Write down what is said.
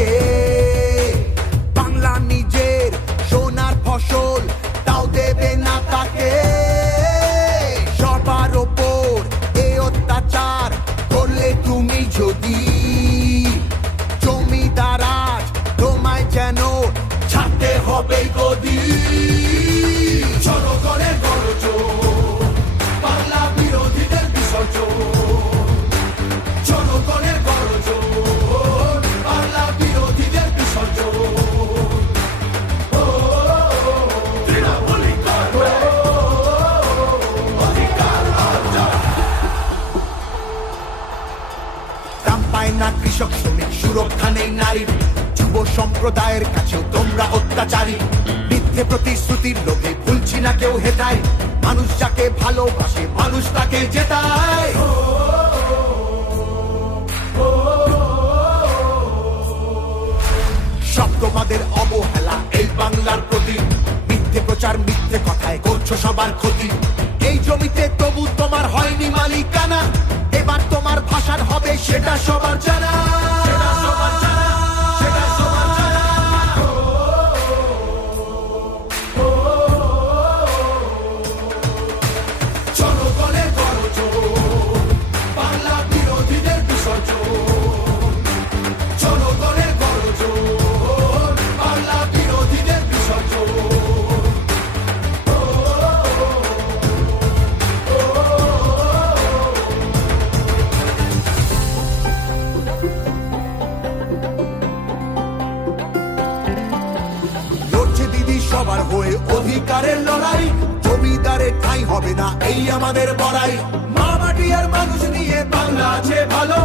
থাকে। বাংলা নিজের সোনার ফসল, তাও দেবে না তাকে। সবার ওপর এই অত্যাচার করলে তুমি যদি, জমিদার আজ তোমায় যেন ছাড়তে হবে গদি। জনগণের গর্জন, বাংলা বিরোধীদের বিসর্জন। জনগণের গর্জন, বাংলা বিরোধীদের বিসর্জন। দাম পায় না কৃষক শ্রমিক, সুরক্ষা নেই নারীর। যুব সম্প্রদায়ের কাছেও তোমরা অত্যাচারী। মিথ্যে প্রতিশ্রুতির লোভে ভুলছি না কেউ হেটায়। মানুষ যাকে ভালোবাসে মানুষ তাকে জেতায়। সব তোমাদের অবহেলা এই বাংলার প্রতি। মিথ্যে প্রচার মিথ্যে কথায় করছো সবার ক্ষতি। এই জমিতে তবু তোমার হয়নি মালিকানা। এবার তোমার ভাষার হবে সেটা সবার জানা। জনগণের গর্জন, বাংলা বিরোধীদের বিসর্জন। জনগণের গর্জন, বাংলা বিরোধীদের বিসর্জন। লড়ছে দিদি সবার হয়ে অধিকারের লড়াই। জমিদারের ঠাঁই হবে না এই আমাদের বড়াই। মা মাটি আর মানুষ নিয়ে বাংলা আছে ভালো।